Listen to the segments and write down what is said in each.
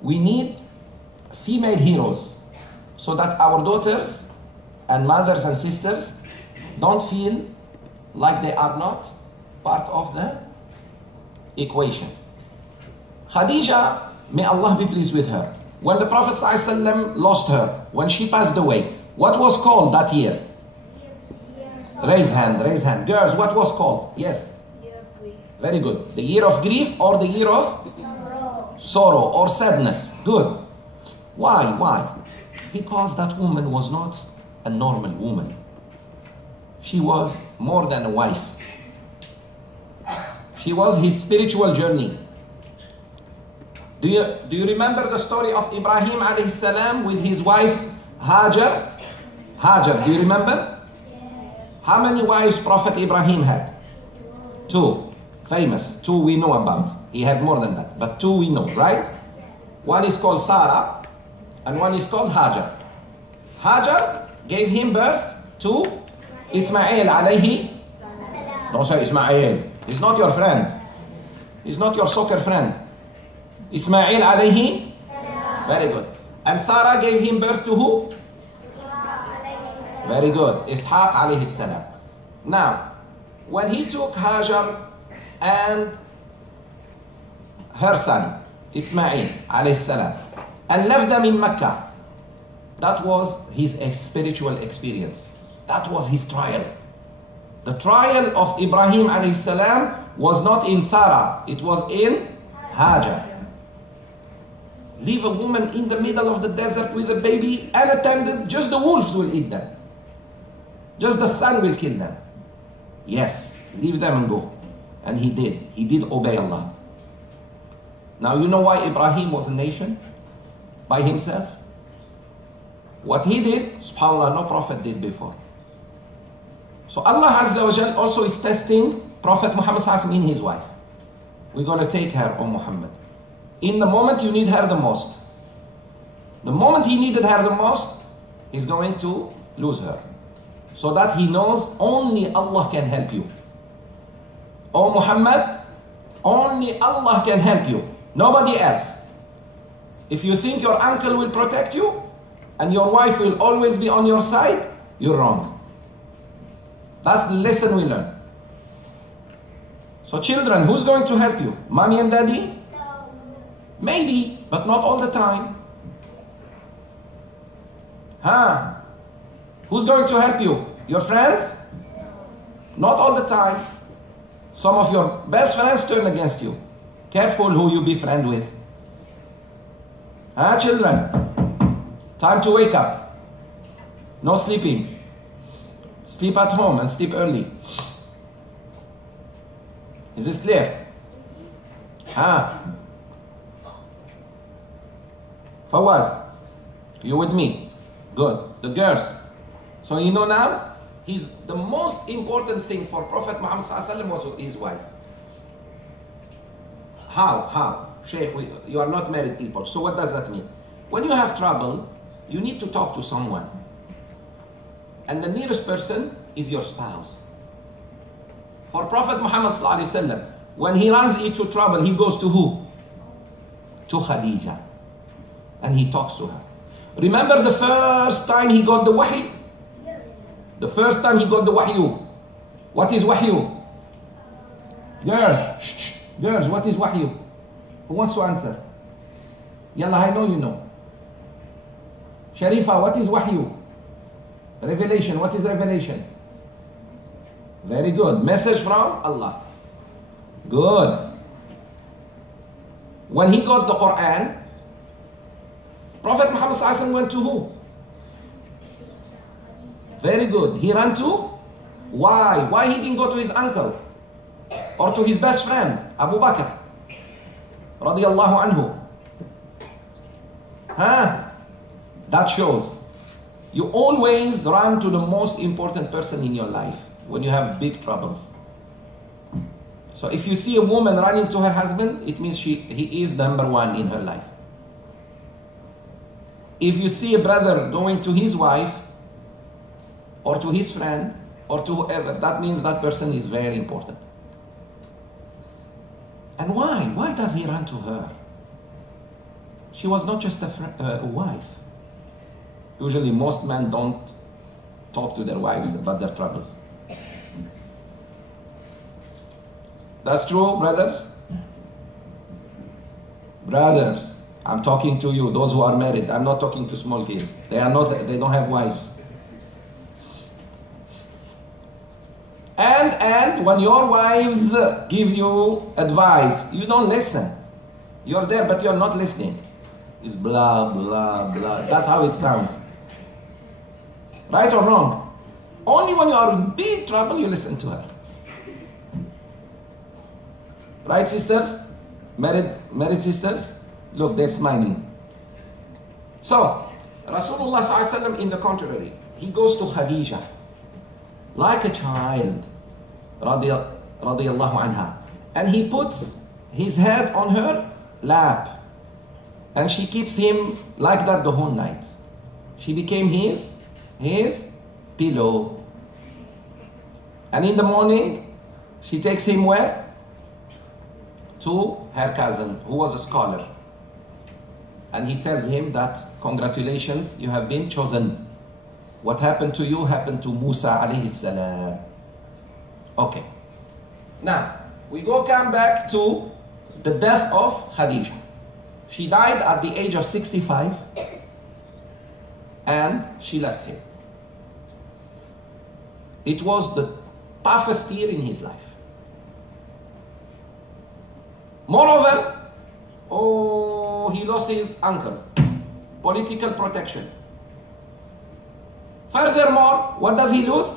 We need female heroes so that our daughters and mothers and sisters don't feel like they are not part of the equation. Khadija, may Allah be pleased with her, when the Prophet ﷺ lost her, when she passed away, what was called that year? Raise hand, raise hand. Girls, what was called? Yes? Year of grief. Very good. The year of grief or the year of sorrow or sadness. Good. Why? Because that woman was not a normal woman. She was more than a wife. She was his spiritual journey. Do you remember the story of Ibrahim alayhi salam with his wife Hajar? Hajar, do you remember? How many wives Prophet Ibrahim had? 2. Famous. 2 we know about. He had more than that, but 2 we know, right? One is called Sarah and one is called Hajar. Hajar gave him birth to Ismail alayhi. Don't say Ismail. He's not your friend. He's not your soccer friend. Ismail alayhi. Very good. And Sarah gave him birth to who? Very good. Ishaq alayhi salam. Now, when he took Hajar and her son, Ismail alayhi salam, and left them in Mecca, that was his spiritual experience. That was his trial. The trial of Ibrahim alayhi salam was not in Sarah, it was in Hajar. Leave a woman in the middle of the desert with a baby unattended, just the wolves will eat them. Just the sun will kill them. Yes, leave them and go. And he did. He did obey Allah. Now you know why Ibrahim was a nation? By himself? What he did, subhanAllah, no prophet did before. So Allah Azza wa Jal also is testing Prophet Muhammad in his wife. We're going to take her, O Muhammad. In the moment you need her the most. The moment he needed her the most, he's going to lose her. So that he knows only Allah can help you. O Muhammad, only Allah can help you. Nobody else. If you think your uncle will protect you and your wife will always be on your side, you're wrong. That's the lesson we learn. So children, who's going to help you? Mommy and daddy? Maybe, but not all the time. Who's going to help you? Your friends? Not all the time. Some of your best friends turn against you. Careful who you befriend with. Children? Time to wake up. No sleeping. Sleep at home and sleep early. Is this clear? Fawaz, you with me? Good. The girls. So you know now, the most important thing for Prophet Muhammad was his wife. How? Sheikh, you are not married people. So what does that mean? When you have trouble, you need to talk to someone. And the nearest person is your spouse. For Prophet Muhammad when he runs into trouble, he goes to who? To Khadija. And he talks to her. Remember the first time he got the wahy? The first time he got the wahyu. What is wahyu? Girls, girls, what is wahyu? Who wants to answer? Yalla, I know you know. Sharifa, what is wahyu? Revelation, what is revelation? Very good. Message from Allah. Good. When he got the Quran, Prophet Muhammad went to who? Very good. He ran to? Why? Why he didn't go to his uncle? Or to his best friend, Abu Bakr? Radiallahu anhu. That shows. You always run to the most important person in your life when you have big troubles. So if you see a woman running to her husband, it means he is number one in her life. If you see a brother going to his wife, or to his friend, or to whoever, that means that person is very important. And why? Why does he run to her? she was not just a wife. Usually most men don't talk to their wives about their troubles. That's true, brothers? Brothers, I'm talking to you, those who are married. I'm not talking to small kids. They don't have wives. And when your wives give you advice, you don't listen. You're there, but you're not listening. It's blah, blah, blah. That's how it sounds. Right or wrong? Only when you are in big trouble, you listen to her. Right, sisters? Married sisters? Look, they're smiling. So, Rasulullah ﷺ, in the contrary, he goes to Khadija like a child, radiyallahu anha, and he puts his head on her lap, and she keeps him like that the whole night. She became his pillow. And in the morning, she takes him where? To her cousin, who was a scholar. And he tells him that, congratulations, you have been chosen. What happened to you happened to Musa alayhi salam. Okay. Now, we come back to the death of Khadija. She died at the age of 65 and she left him. It was the toughest year in his life. Moreover, he lost his uncle. Political protection. Furthermore, what does he lose?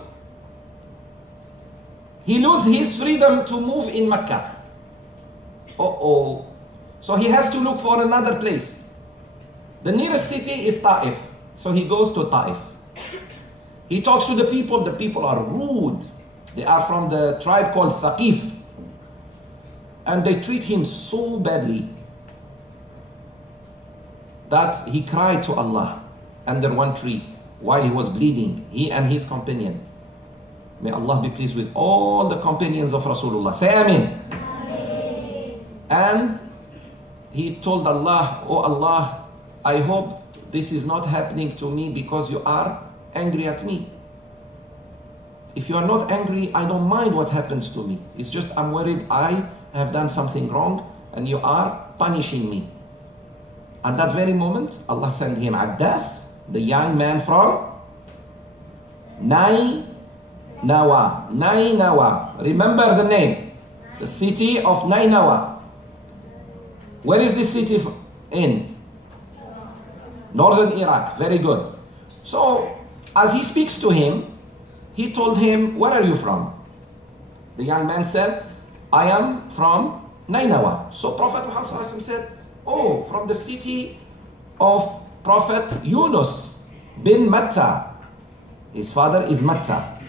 He loses his freedom to move in Mecca. So he has to look for another place. The nearest city is Ta'if. So he goes to Ta'if. He talks to the people are rude. They are from the tribe called Thaqif. And they treat him so badly that he cried to Allah under one tree while he was bleeding, he and his companion. May Allah be pleased with all the companions of Rasulullah. Say Ameen. Ameen. And he told Allah, oh Allah, I hope this is not happening to me because you are angry at me. If you are not angry, I don't mind what happens to me. It's just I'm worried I have done something wrong and you are punishing me. At that very moment, Allah sent him Addas, the young man from Nainawa. Remember the name. The city of Nainawa. Where is this city in? Northern Iraq. Very good. So, as he speaks to him, he told him, where are you from? The young man said, I am from Nainawa. So Prophet Muhammad said, oh, from the city of Prophet Yunus bin Matta. His father is Matta.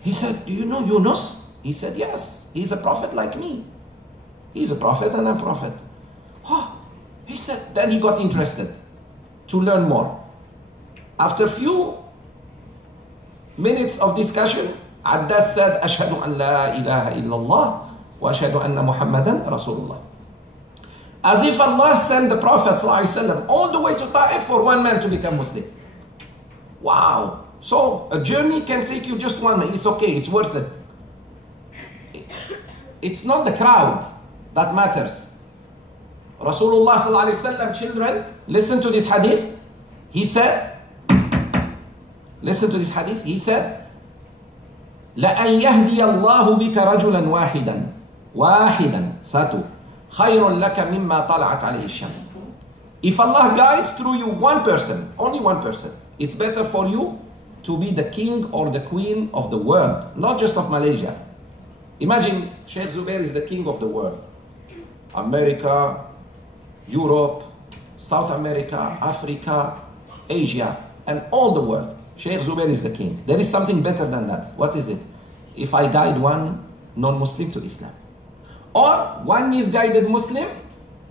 He said, do you know Yunus? He said, yes, he's a prophet like me. He's a prophet and I'm a prophet. Oh, he said, then he got interested to learn more. After a few minutes of discussion, Addas said, Ashhadu an la ilaha illallah wa ashhadu anna Muhammadan Rasulullah. As if Allah sent the Prophet ﷺ all the way to Ta'if for one man to become Muslim. Wow. So a journey can take you just 1 minute. It's okay, it's worth it. It's not the crowd that matters. Rasulullah ﷺ, children, listen to this hadith. He said, listen to this hadith. He said, لَأَنْ يَهْدِيَ اللَّهُ بِكَ رَجُلًا وَاحِدًا سَاتُ خَيْرٌ لَكَ مِمَّا طَلَعَتْ عَلَيْهِ الشَّمْسِ. If Allah guides through you one person, only one person, it's better for you to be the king or the queen of the world, not just of Malaysia. Imagine Sheikh Zubair is the king of the world. America, Europe, South America, Africa, Asia, and all the world. Sheikh Zubair is the king. There is something better than that. What is it? If I guide one non-Muslim to Islam, or one misguided Muslim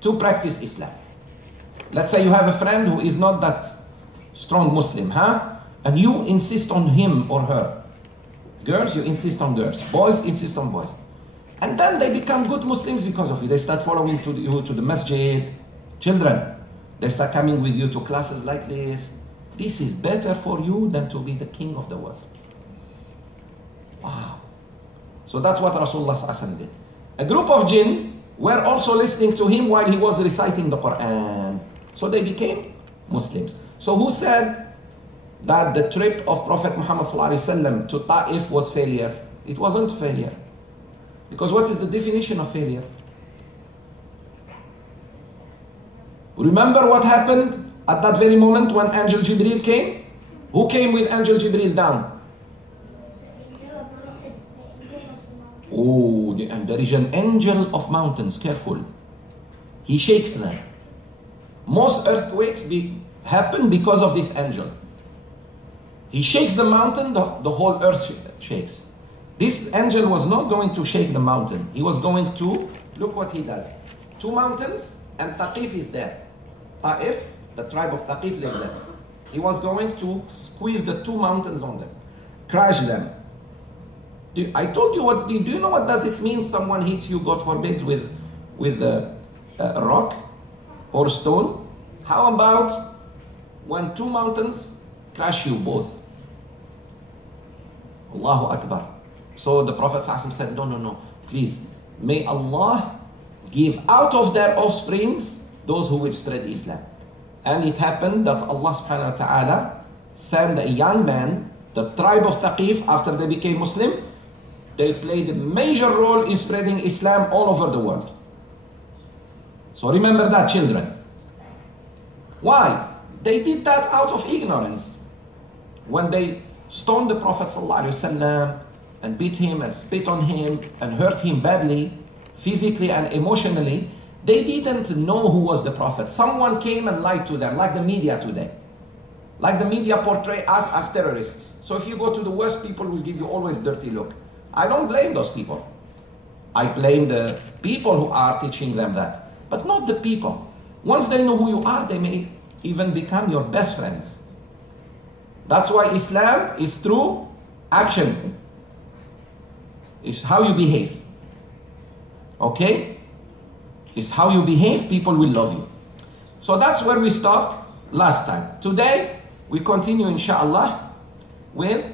to practice Islam. Let's say you have a friend who is not that strong Muslim, and you insist on him or her. Girls, you insist on girls. Boys, insist on boys. And then they become good Muslims because of you. They start following you to the masjid. Children, They start coming with you to classes like this. This is better for you than to be the king of the world. Wow. So that's what Rasulullah ﷺ did. A group of jinn were also listening to him while he was reciting the Quran. So they became Muslims. So who said that the trip of Prophet Muhammad ﷺ to Ta'if was failure? It wasn't failure. Because what is the definition of failure? Remember what happened at that very moment when Angel Jibreel came? Who came with Angel Jibreel down? Oh, and there is an angel of mountains, careful. He shakes them. Most earthquakes happen because of this angel. He shakes the mountain, the whole earth shakes. This angel was not going to shake the mountain. He was going to, look what he does. 2 mountains and Taqif is there. Ta'if, the tribe of Taqif lives there. He was going to squeeze the 2 mountains on them, crash them. I told you what, do you know what does it mean someone hits you, God forbid, with a rock or stone? How about when 2 mountains crash you both? Allahu Akbar. So the Prophet ﷺ said, no, please, may Allah give out of their offsprings those who will spread Islam. And it happened that Allah subhanahu wa ta'ala sent a young man, the tribe of Taqif, after they became Muslim. They played a major role in spreading Islam all over the world. So remember that, children. Why? They did that out of ignorance. When they stoned the Prophet ﷺ and beat him and spit on him and hurt him badly, physically and emotionally, they didn't know who was the Prophet. Someone came and lied to them, like the media today. Like the media portray us as terrorists. So if you go to the West, people will give you always dirty look. I don't blame those people. I blame the people who are teaching them that. But not the people. Once they know who you are, they may even become your best friends. That's why Islam is through action. It's how you behave. Okay? It's how you behave, people will love you. So that's where we stopped last time. Today, we continue, inshallah, with